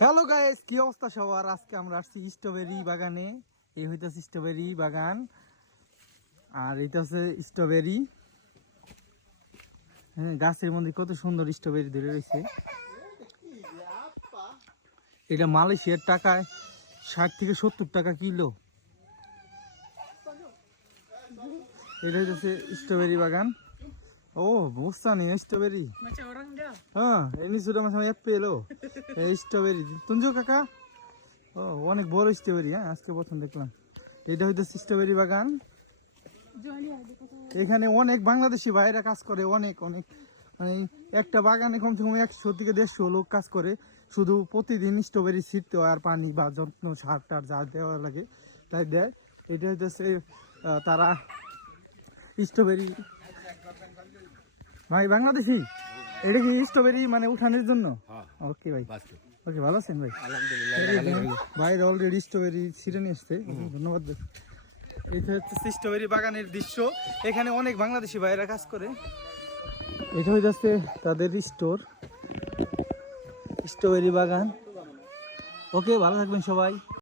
Hello guys, কি অবস্থা সবার? আজকে আমরা আসছি স্ট্রবেরি বাগানে। এই হইতাছে স্ট্রবেরি বাগান, আর এটা হচ্ছে স্ট্রবেরি। হ্যাঁ, গাছের মধ্যে কত সুন্দর স্ট্রবেরি ধরে রয়েছে। এটা মালয়েশিয়ার টাকায় 60 থেকে 70 টাকা কিলো। এটা হইতেছে স্ট্রবেরি বাগান। ও বুঝতা নি স্ট্রবেরি। হ্যাঁ, ini sudah macam apple lo. Strawberry তুঞ্জো কাকা। ও অনেক বড় স্ট্রবেরি। হ্যাঁ, আজকে প্রথম দেখলাম। এটা হইতেছে স্ট্রবেরি বাগান। এখানে অনেক বাংলাদেশি ভাইরা কাজ করে, অনেক অনেক মানে একটা বাগানে কমসে কম 100 থেকে 150 লোক কাজ করে। শুধু প্রতিদিন স্ট্রবেরি ছিটতে হয়, আর পানি বা যত্ন সার টার যা দেওয়া লাগে তাই দেয়। এটা হইতেছে তারা স্ট্রবেরি ভাই বাংলাদেশি। এটা কি স্ট্রবেরি মানে উঠানোর জন্য? ওকে ভাই, ওকে, ভালো আছেন ভাই? ভাই অলরেডি স্ট্রবেরি ছিঁড়ে নিয়ে আসছে, ধন্যবাদ ভাই। এটা হচ্ছে স্ট্রবেরি বাগানের দৃশ্য। এখানে অনেক বাংলাদেশি ভাইরা কাজ করে। এটা হয়ে যাচ্ছে তাদের স্টোর, স্ট্রবেরি বাগান। ওকে, ভালো থাকবেন সবাই।